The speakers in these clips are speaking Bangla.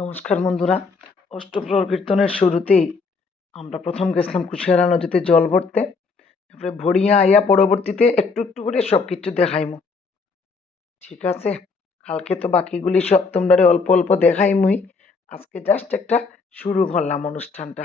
নমস্কার বন্ধুরা। অষ্টপ্রহর কীর্তনের শুরুতেই আমরা প্রথম গেছিলাম কুশিয়ারা নদীতে জল ভরতে। তারপরে ভরিয়া আইয়া পরবর্তীতে একটু একটু করে সব কিছু দেখাইমু। ঠিক আছে, কালকে তো বাকিগুলি সব তোমরা অল্প অল্প দেখাইমুই। আজকে জাস্ট একটা শুরু করলাম অনুষ্ঠানটা।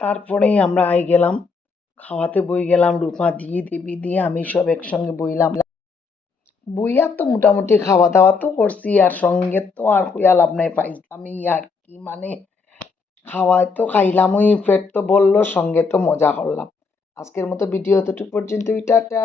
তারপরেই আমরা আই গেলাম। খাওয়াতে বই গেলাম, রূপা দিয়ে দেবী দিয়ে আমি সব একসঙ্গে বইলাম। বই আর তো মোটামুটি খাওয়া দাওয়া তো করছি, আর সঙ্গে তো আর কুয়া লাভ নাই পাইলামই আর কি মানে? খাওয়ায় তো খাইলামই, পেট তো বলল, সঙ্গে তো মজা করলাম। আজকের মতো ভিডিও এতটুকু পর্যন্তই, টাটা।